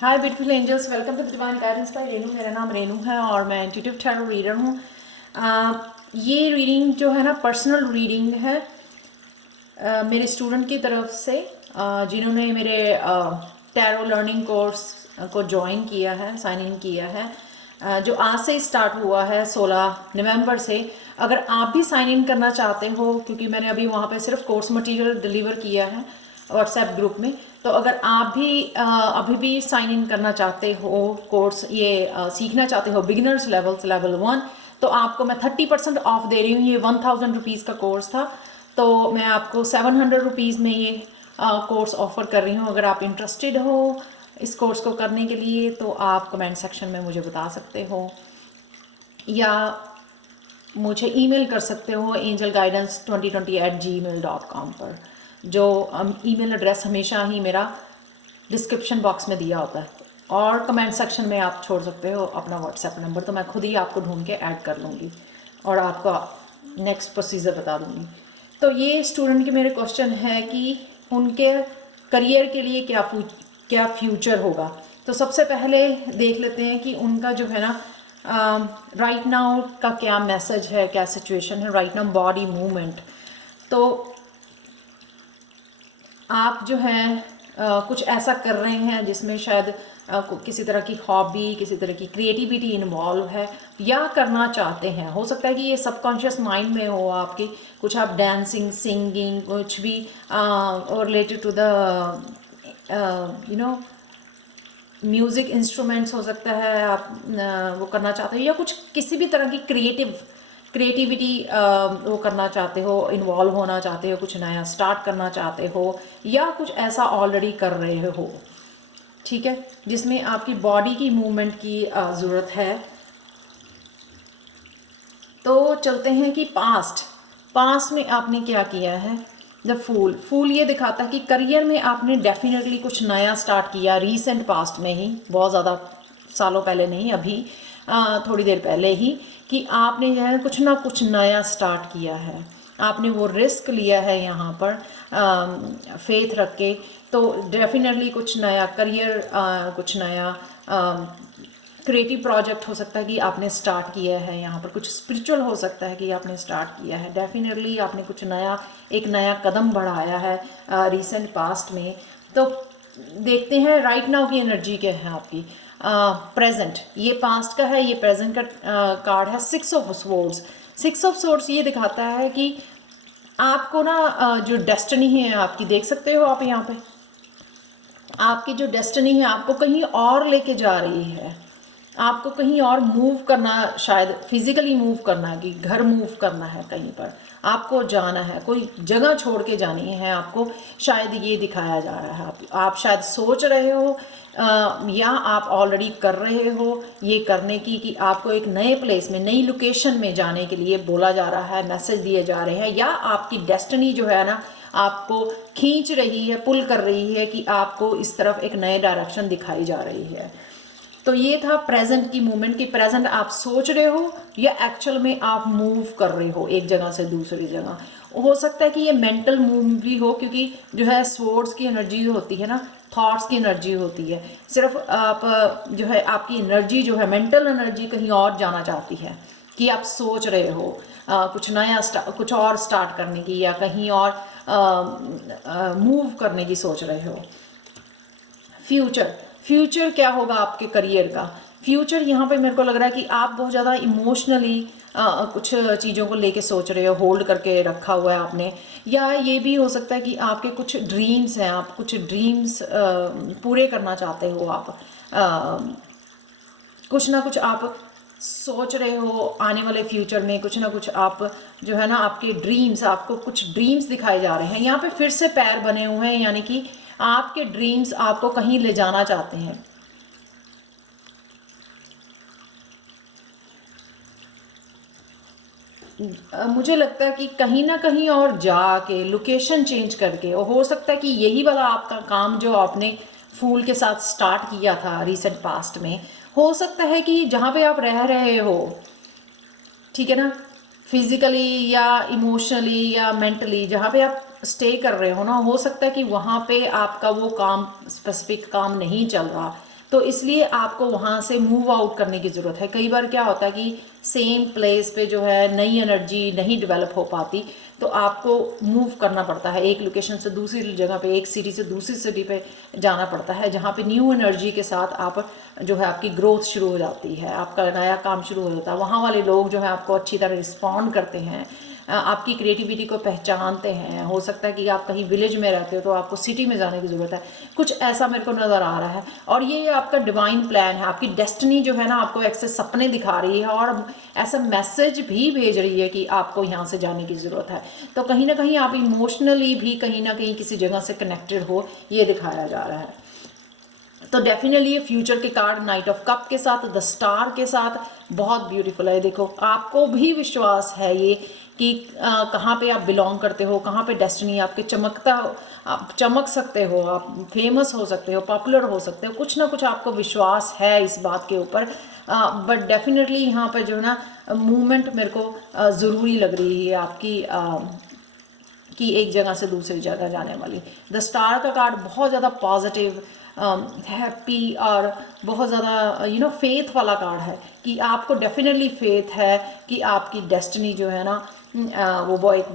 Hi beautiful angels, welcome to the divine guidance by Renu. मेरा नाम रेनू है और मैं इंट्यूटिव टैरो रीडर हूँ। ये रीडिंग जो है ना, पर्सनल रीडिंग है मेरे स्टूडेंट की तरफ से, जिन्होंने मेरे टैरो लर्निंग कोर्स को ज्वाइन किया है, साइन इन किया है, जो आज से स्टार्ट हुआ है 16 नवंबर से। अगर आप भी साइन इन करना चाहते हो, क्योंकि मैंने अभी वहाँ पे सिर्फ कोर्स मटेरियल डिलीवर किया है व्हाट्सएप ग्रुप में, तो अगर आप भी अभी भी साइन इन करना चाहते हो, कोर्स ये सीखना चाहते हो बिगिनर्स लेवल 1, तो आपको मैं 30% ऑफ दे रही हूँ। ये 1000 रुपीज़ का कोर्स था, तो मैं आपको 700 रुपीज़ में ये कोर्स ऑफ़र कर रही हूँ। अगर आप इंटरेस्टेड हो इस कोर्स को करने के लिए तो आप कमेंट सेक्शन में मुझे बता सकते हो, या मुझे ईमेल कर सकते हो angelguidance2020@gmail.com पर, जो ईमेल एड्रेस हमेशा ही मेरा डिस्क्रिप्शन बॉक्स में दिया होता है, और कमेंट सेक्शन में आप छोड़ सकते हो अपना व्हाट्सएप नंबर, तो मैं खुद ही आपको ढूंढ के ऐड कर लूँगी और आपका नेक्स्ट प्रोसीजर बता दूँगी। तो ये स्टूडेंट के मेरे क्वेश्चन है कि उनके करियर के लिए क्या फ्यूचर होगा। तो सबसे पहले देख लेते हैं कि उनका जो है ना राइट नाउ का क्या मैसेज है, क्या सिचुएशन है राइट नाउ। बॉडी मूवमेंट, तो आप जो हैं कुछ ऐसा कर रहे हैं जिसमें शायद किसी तरह की हॉबी, किसी तरह की क्रिएटिविटी इन्वॉल्व है या करना चाहते हैं। हो सकता है कि ये सबकॉन्शियस माइंड में हो आपके, कुछ आप डांसिंग, सिंगिंग, कुछ भी और related to the music instruments हो सकता है, आप वो करना चाहते हो, या कुछ किसी भी तरह की क्रिएटिविटी वो करना चाहते हो, इन्वॉल्व होना चाहते हो, कुछ नया स्टार्ट करना चाहते हो, या कुछ ऐसा ऑलरेडी कर रहे हो, ठीक है, जिसमें आपकी बॉडी की मूवमेंट की ज़रूरत है। तो चलते हैं कि पास्ट में आपने क्या किया है। द फूल ये दिखाता है कि करियर में आपने डेफिनेटली कुछ नया स्टार्ट किया रीसेंट पास्ट में ही, बहुत ज़्यादा सालों पहले नहीं, अभी थोड़ी देर पहले ही, कि आपने जो है कुछ ना कुछ नया स्टार्ट किया है। आपने वो रिस्क लिया है यहाँ पर फेथ रख के, तो डेफिनेटली कुछ नया करियर, कुछ नया क्रिएटिव प्रोजेक्ट हो सकता है कि आपने स्टार्ट किया है। यहाँ पर कुछ स्पिरिचुअल हो सकता है कि आपने स्टार्ट किया है। डेफिनेटली आपने कुछ नया, एक नया कदम बढ़ाया है रीसेंट पास्ट में। तो देखते हैं राइट नाउ की एनर्जी क्या है आपकी। प्रेजेंट, ये पास्ट का है, ये प्रेजेंट का कार्ड है 6 ऑफ स्वॉर्ड्स। 6 ऑफ स्वॉर्ड्स ये दिखाता है कि आपको ना जो डेस्टिनी है आपकी, देख सकते हो आप यहाँ पे, आपकी जो डेस्टिनी है आपको कहीं और लेके जा रही है। आपको कहीं और मूव करना, शायद फिजिकली मूव करना है, कि घर मूव करना है, कहीं पर आपको जाना है, कोई जगह छोड़ के जानी है आपको, शायद ये दिखाया जा रहा है। आप शायद सोच रहे हो या आप ऑलरेडी कर रहे हो ये करने की, कि आपको एक नए प्लेस में, नई लोकेशन में जाने के लिए बोला जा रहा है, मैसेज दिए जा रहे हैं, या आपकी डेस्टिनी जो है ना आपको खींच रही है, पुल कर रही है, कि आपको इस तरफ एक नए डायरेक्शन दिखाई जा रही है। तो ये था प्रेजेंट की मूवमेंट, कि प्रेजेंट आप सोच रहे हो या एक्चुअल में आप मूव कर रहे हो एक जगह से दूसरी जगह। हो सकता है कि ये मेंटल मूव भी हो, क्योंकि जो है स्वर्ड्स की एनर्जी होती है ना, थॉट्स की एनर्जी होती है। सिर्फ आप जो है आपकी एनर्जी जो है, मेंटल एनर्जी कहीं और जाना चाहती है, कि आप सोच रहे हो कुछ नया कुछ और स्टार्ट करने की, या कहीं और मूव करने की सोच रहे हो। फ्यूचर क्या होगा आपके करियर का। फ्यूचर यहाँ पे मेरे को लग रहा है कि आप बहुत ज़्यादा इमोशनली कुछ चीज़ों को लेके सोच रहे हो, होल्ड करके रखा हुआ है आपने, या ये भी हो सकता है कि आपके कुछ ड्रीम्स हैं, आप कुछ ड्रीम्स पूरे करना चाहते हो। आप कुछ ना कुछ आप सोच रहे हो आने वाले फ्यूचर में, कुछ ना कुछ आप जो है ना, आपके ड्रीम्स, आपको कुछ ड्रीम्स दिखाए जा रहे हैं। यहाँ पे फिर से पैर बने हुए हैं, यानी कि आपके ड्रीम्स आपको कहीं ले जाना चाहते हैं। मुझे लगता है कि कहीं ना कहीं और जाके लोकेशन चेंज करके, और हो सकता है कि यही वाला आपका काम जो आपने फूल के साथ स्टार्ट किया था रिसेंट पास्ट में, हो सकता है कि जहाँ पे आप रह रहे हो, ठीक है ना, फिजिकली या इमोशनली या मेंटली जहाँ पे आप स्टे कर रहे हो ना, हो सकता है कि वहाँ पे आपका वो काम, स्पेसिफिक काम नहीं चल रहा, तो इसलिए आपको वहाँ से मूव आउट करने की ज़रूरत है। कई बार क्या होता है कि सेम प्लेस पे जो है नई एनर्जी नहीं डेवलप हो पाती, तो आपको मूव करना पड़ता है एक लोकेशन से दूसरी जगह पे, एक सिटी से दूसरी सिटी पे जाना पड़ता है, जहाँ पे न्यू एनर्जी के साथ आप जो है आपकी ग्रोथ शुरू हो जाती है, आपका नया काम शुरू हो जाता है। वहाँ वाले लोग जो है आपको अच्छी तरह रिस्पॉन्ड करते हैं, आपकी क्रिएटिविटी को पहचानते हैं। हो सकता है कि आप कहीं विलेज में रहते हो तो आपको सिटी में जाने की ज़रूरत है, कुछ ऐसा मेरे को नज़र आ रहा है। और ये आपका डिवाइन प्लान है, आपकी डेस्टिनी जो है ना आपको ऐसे सपने दिखा रही है और ऐसा मैसेज भी भेज रही है कि आपको यहाँ से जाने की ज़रूरत है। तो कहीं ना कहीं आप इमोशनली भी कहीं ना कहीं किसी जगह से कनेक्टेड हो, ये दिखाया जा रहा है। तो डेफिनेटली ये फ्यूचर के कार्ड नाइट ऑफ कप के साथ, द स्टार के साथ बहुत ब्यूटीफुल है। देखो आपको भी विश्वास है ये कि कहाँ पे आप बिलोंग करते हो, कहाँ पे डेस्टिनी आपके चमकता हो, आप चमक सकते हो, आप फेमस हो सकते हो, पॉपुलर हो सकते हो, कुछ ना कुछ आपको विश्वास है इस बात के ऊपर। बट डेफिनेटली यहाँ पर जो है ना मूवमेंट मेरे को ज़रूरी लग रही है आपकी, कि एक जगह से दूसरी जगह जाने वाली। द स्टार का कार्ड बहुत ज़्यादा पॉजिटिव, हैप्पी और बहुत ज़्यादा फेथ वाला कार्ड है कि आपको डेफिनेटली फेथ है कि आपकी डेस्टिनी जो है ना वो एक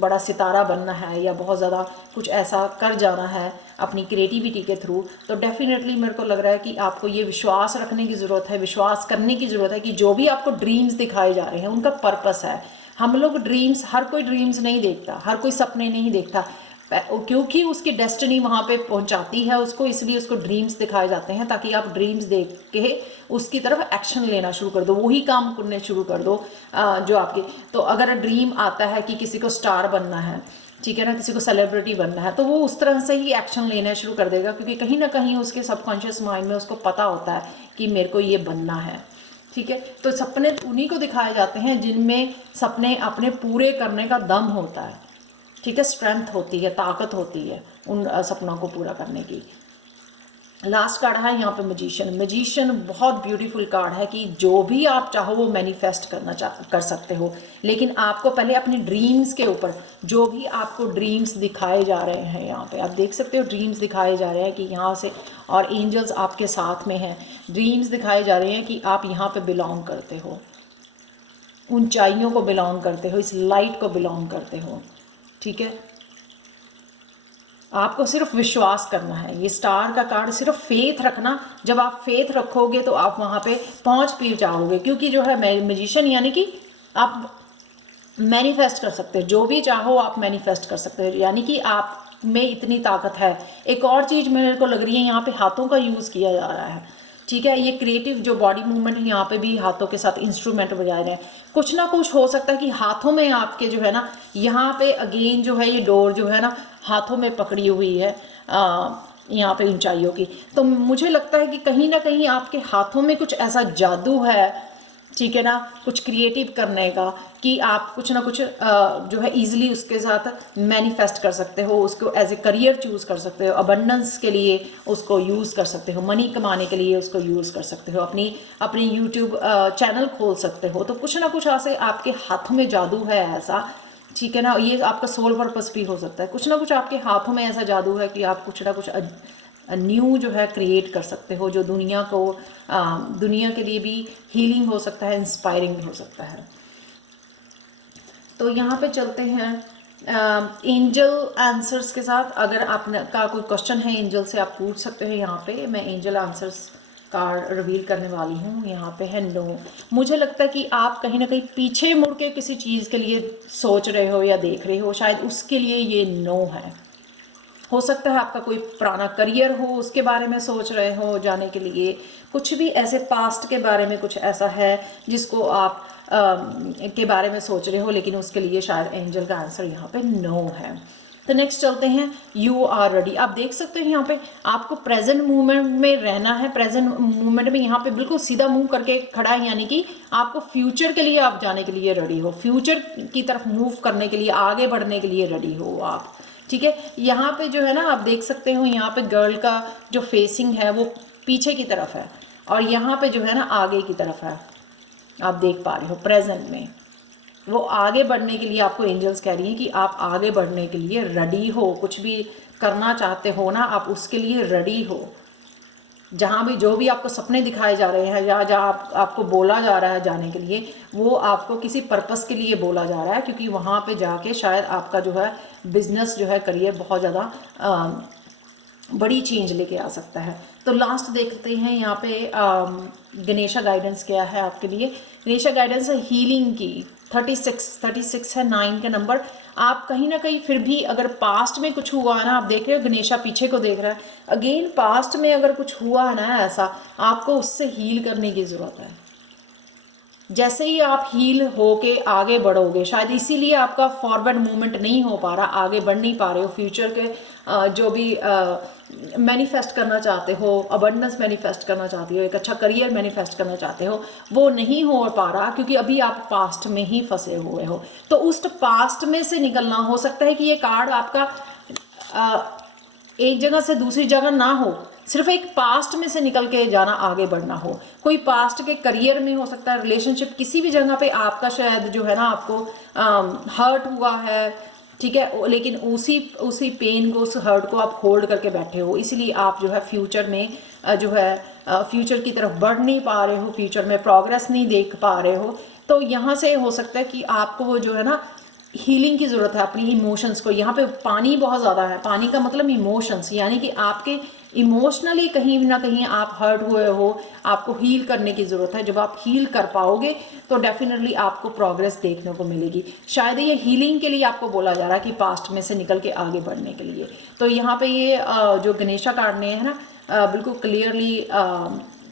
बड़ा सितारा बनना है या बहुत ज़्यादा कुछ ऐसा कर जाना है अपनी क्रिएटिविटी के थ्रू। तो डेफिनेटली मेरे को लग रहा है कि आपको ये विश्वास रखने की ज़रूरत है, विश्वास करने की ज़रूरत है कि जो भी आपको ड्रीम्स दिखाए जा रहे हैं उनका पर्पस है। हम लोग ड्रीम्स, हर कोई ड्रीम्स नहीं देखता, हर कोई सपने नहीं देखता, क्योंकि उसकी डेस्टिनी वहाँ पे पहुँचाती है उसको, इसलिए उसको ड्रीम्स दिखाए जाते हैं ताकि आप ड्रीम्स देख के उसकी तरफ एक्शन लेना शुरू कर दो, वही काम करने शुरू कर दो जो आपके। तो अगर ड्रीम आता है कि किसी को स्टार बनना है, ठीक है ना, किसी को सेलिब्रिटी बनना है, तो वो उस तरह से ही एक्शन लेना शुरू कर देगा, क्योंकि कहीं ना कहीं उसके सबकॉन्शियस माइंड में उसको पता होता है कि मेरे को ये बनना है। ठीक है, तो सपने उन्हीं को दिखाए जाते हैं जिनमें सपने अपने पूरे करने का दम होता है। ठीक है, स्ट्रेंथ होती है, ताकत होती है उन सपनों को पूरा करने की। लास्ट कार्ड है यहाँ पे मैजिशियन। मैजिशियन बहुत ब्यूटीफुल कार्ड है कि जो भी आप चाहो वो मैनिफेस्ट कर सकते हो, लेकिन आपको पहले अपने ड्रीम्स के ऊपर, जो भी आपको ड्रीम्स दिखाए जा रहे हैं, यहाँ पे आप देख सकते हो ड्रीम्स दिखाए जा रहे हैं कि यहाँ से, और एंजल्स आपके साथ में हैं, ड्रीम्स दिखाए जा रहे हैं कि आप यहाँ पे बिलोंग करते हो, ऊंचाइयों को बिलोंग करते हो, इस लाइट को बिलोंग करते हो। ठीक है, आपको सिर्फ विश्वास करना है। ये स्टार का कार्ड सिर्फ फेथ रखना, जब आप फेथ रखोगे तो आप वहाँ पे पहुँच भी जाओगे, क्योंकि जो है मैजिशियन यानी कि आप मैनिफेस्ट कर सकते हो, जो भी चाहो आप मैनिफेस्ट कर सकते हो, यानी कि आप में इतनी ताकत है। एक और चीज़ मेरे को लग रही है, यहाँ पे हाथों का यूज़ किया जा रहा है। ठीक है, ये क्रिएटिव जो बॉडी मूवमेंट है, यहाँ पे भी हाथों के साथ इंस्ट्रूमेंट बजाए रहे हैं। कुछ ना कुछ हो सकता है कि हाथों में आपके जो है ना, यहाँ पे अगेन जो है ये डोर जो है ना हाथों में पकड़ी हुई है यहाँ पे ऊंचाइयों की। तो मुझे लगता है कि कहीं ना कहीं आपके हाथों में कुछ ऐसा जादू है, ठीक है ना, कुछ क्रिएटिव करने का, कि आप कुछ ना कुछ जो है इजीली उसके साथ मैनिफेस्ट कर सकते हो, उसको एज ए करियर चूज़ कर सकते हो, अबंडेंस के लिए उसको यूज़ कर सकते हो, मनी कमाने के लिए उसको यूज़ कर सकते हो, अपनी यूट्यूब चैनल खोल सकते हो। तो कुछ ना कुछ ऐसे आपके हाथों में जादू है ऐसा, ठीक है ना, ये आपका सोल पर्पस भी हो सकता है। कुछ ना कुछ आपके हाथों में ऐसा जादू है कि आप कुछ ना कुछ न्यू जो है क्रिएट कर सकते हो, जो दुनिया के लिए भी हीलिंग हो सकता है, इंस्पायरिंग भी हो सकता है। तो यहाँ पे चलते हैं एंजल आंसर्स के साथ। अगर आपका कोई क्वेश्चन है एंजल से, आप पूछ सकते हैं। यहाँ पे मैं एंजल आंसर्स कार्ड रिवील करने वाली हूँ। यहाँ पे है नो। मुझे लगता है कि आप कहीं ना कहीं पीछे मुड़ के किसी चीज़ के लिए सोच रहे हो या देख रहे हो, शायद उसके लिए ये नो है। हो सकता है आपका कोई पुराना करियर हो, उसके बारे में सोच रहे हो जाने के लिए, कुछ भी ऐसे पास्ट के बारे में कुछ ऐसा है जिसको आप के बारे में सोच रहे हो, लेकिन उसके लिए शायद एंजल का आंसर यहाँ पे नो है। तो नेक्स्ट चलते हैं, यू आर रेडी। आप देख सकते हैं यहाँ पे आपको प्रेजेंट मूवमेंट में रहना है। प्रेजेंट मूवमेंट में यहाँ पे बिल्कुल सीधा मुंह करके खड़ा है, यानी कि आपको फ्यूचर के लिए आप जाने के लिए रेडी हो, फ्यूचर की तरफ मूव करने के लिए, आगे बढ़ने के लिए रेडी हो आप। ठीक है, यहाँ पे जो है ना आप देख सकते हो, यहाँ पे गर्ल का जो फेसिंग है वो पीछे की तरफ है, और यहाँ पे जो है ना आगे की तरफ है। आप देख पा रहे हो प्रेजेंट में वो आगे बढ़ने के लिए आपको एंजल्स कह रही हैं कि आप आगे बढ़ने के लिए रेडी हो। कुछ भी करना चाहते हो ना आप, उसके लिए रेडी हो। जहाँ भी जो भी आपको सपने दिखाए जा रहे हैं या जहाँ आपको बोला जा रहा है जाने के लिए, वो आपको किसी पर्पस के लिए बोला जा रहा है, क्योंकि वहाँ पे जाके शायद आपका जो है बिजनेस जो है करियर बहुत ज़्यादा बड़ी चेंज लेके आ सकता है। तो लास्ट देखते हैं यहाँ पे गणेशा गाइडेंस क्या है आपके लिए। गणेशा गाइडेंस है हीलिंग की, 36 है 9 का नंबर। आप कहीं ना कहीं फिर भी अगर पास्ट में कुछ हुआ है ना, आप देख रहे हो गणेशा पीछे को देख रहा है, अगेन पास्ट में अगर कुछ हुआ है ना ऐसा, आपको उससे हील करने की ज़रूरत है। जैसे ही आप हील होके आगे बढ़ोगे, शायद इसीलिए आपका फॉरवर्ड मूवमेंट नहीं हो पा रहा, आगे बढ़ नहीं पा रहे हो, फ्यूचर के जो भी मैनिफेस्ट करना चाहते हो, अबंडेंस मैनिफेस्ट करना चाहते हो, एक अच्छा करियर मैनिफेस्ट करना चाहते हो, वो नहीं हो पा रहा क्योंकि अभी आप पास्ट में ही फंसे हुए हो। तो उस पास्ट में से निकलना, हो सकता है कि ये कार्ड आपका एक जगह से दूसरी जगह ना हो, सिर्फ एक पास्ट में से निकल के जाना, आगे बढ़ना हो। कोई पास्ट के करियर में हो सकता है, रिलेशनशिप, किसी भी जगह पे आपका शायद जो है ना आपको हर्ट हुआ है, ठीक है, लेकिन उसी पेन को, उस हर्ट को आप होल्ड करके बैठे हो, इसलिए आप जो है फ्यूचर में जो है फ्यूचर की तरफ बढ़ नहीं पा रहे हो, फ्यूचर में प्रोग्रेस नहीं देख पा रहे हो। तो यहाँ से हो सकता है कि आपको वो जो है ना हीलिंग की ज़रूरत है अपनी इमोशंस को। यहाँ पे पानी बहुत ज़्यादा है, पानी का मतलब इमोशंस, यानी कि आपके इमोशनली कहीं ना कहीं आप हर्ट हुए हो, आपको हील करने की ज़रूरत है। जब आप हील कर पाओगे तो डेफिनेटली आपको प्रोग्रेस देखने को मिलेगी। शायद ये हीलिंग के लिए आपको बोला जा रहा है कि पास्ट में से निकल के आगे बढ़ने के लिए। तो यहाँ पे ये जो गणेशा कार्ड ने है ना बिल्कुल क्लियरली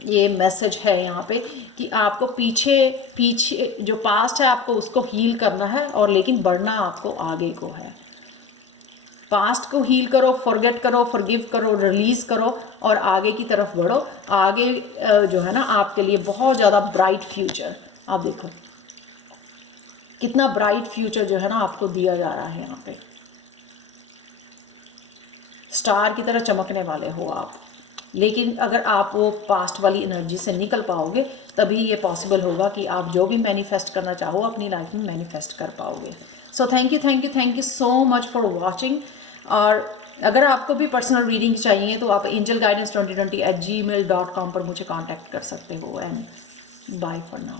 ये मैसेज है यहाँ पे कि आपको पीछे जो पास्ट है आपको उसको हील करना है, और लेकिन बढ़ना आपको आगे को है। पास्ट को हील करो, फॉरगेट करो, फॉरगिव करो, रिलीज करो और आगे की तरफ बढ़ो। आगे जो है ना आपके लिए बहुत ज़्यादा ब्राइट फ्यूचर, आप देखो कितना ब्राइट फ्यूचर जो है ना आपको दिया जा रहा है। यहाँ पे स्टार की तरह चमकने वाले हो आप, लेकिन अगर आप वो पास्ट वाली एनर्जी से निकल पाओगे तभी ये पॉसिबल होगा कि आप जो भी मैनिफेस्ट करना चाहो अपनी लाइफ में मैनिफेस्ट कर पाओगे। So thank you so much for watching. और अगर आपको भी पर्सनल रीडिंग चाहिए तो आप angelguidance2020@gmail.com पर मुझे कांटेक्ट कर सकते हो। And bye for now.